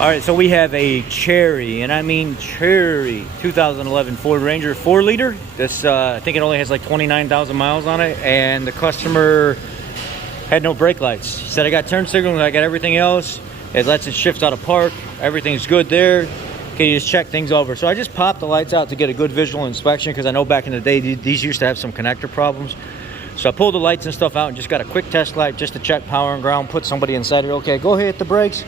All right, so we have a cherry, and I mean cherry, 2011 Ford Ranger 4-liter. This, I think it only has like 29,000 miles on it, and the customer had no brake lights. He said, I got turn signals, I got everything else. It lets it shift out of park. Everything's good there. Can you just check things over? So I just popped the lights out to get a good visual inspection, because I know back in the day, these used to have some connector problems. So I pulled the lights and stuff out and just got a quick test light just to check power and ground, put somebody inside it. Okay, go ahead, hit the brakes.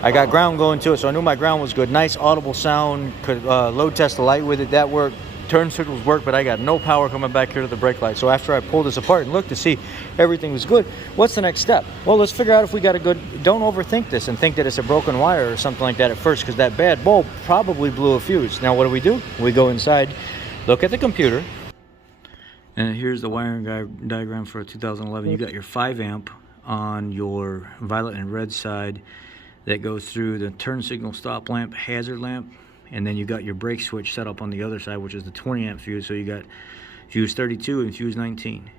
I got ground going to it, so I knew my ground was good. Nice audible sound, could load test the light with it, that worked. Turn signals worked, but I got no power coming back here to the brake light. So after I pulled this apart and looked to see everything was good, what's the next step? Well, let's figure out if we got a good, don't overthink this and think that it's a broken wire or something like that at first, because that bad bulb probably blew a fuse. Now what do? We go inside, look at the computer, and here's the wiring diagram for a 2011. You got your 5 amp on your violet and red side that goes through the turn signal, stop lamp, hazard lamp, and then you got your brake switch set up on the other side, which is the 20 amp fuse. So you got fuse 32 and fuse 19.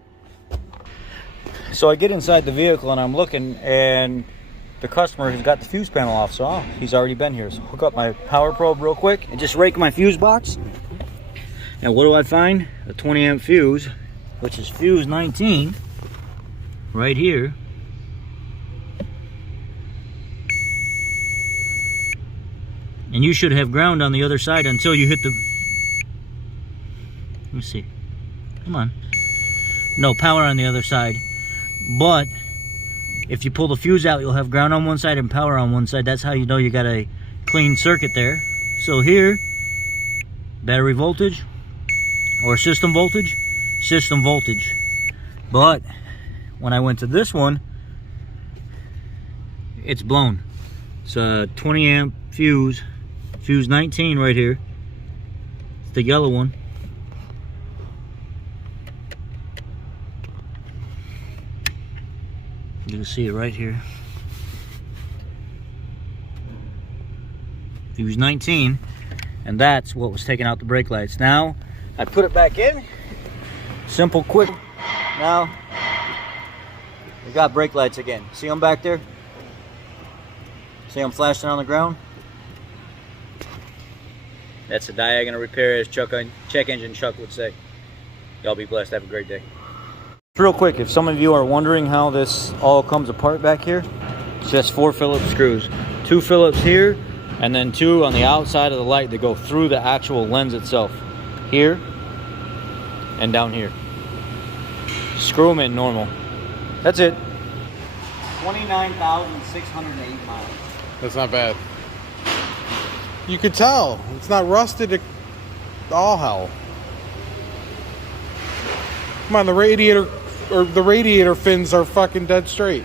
So I get inside the vehicle and I'm looking, and the customer has got the fuse panel off, so he's already been here. So hook up my power probe real quick and just rake my fuse box. Now what do I find? A 20 amp fuse, which is fuse 19 right here. And you should have ground on the other side until you hit the... Let me see. Come on. No, power on the other side. But if you pull the fuse out, you'll have ground on one side and power on one side. That's how you know you got a clean circuit there. So here, battery voltage or system voltage. But when I went to this one, it's blown. It's a 20 amp fuse. Fuse 19 right here. It's the yellow one. You can see it right here. Fuse 19, and that's what was taking out the brake lights. Now I put it back in. Simple, quick. Now we got brake lights again. See them back there? See them flashing on the ground? That's a Diag and Repair, as check engine Chuck would say. Y'all be blessed. Have a great day. Real quick, if some of you are wondering how this all comes apart back here, it's just 4 Phillips screws. 2 Phillips here, and then 2 on the outside of the light that go through the actual lens itself. Here, and down here. Screw them in normal. That's it. 29,608 miles. That's not bad. You could tell it's not rusted to all hell. Come on, the radiator fins are fucking dead straight.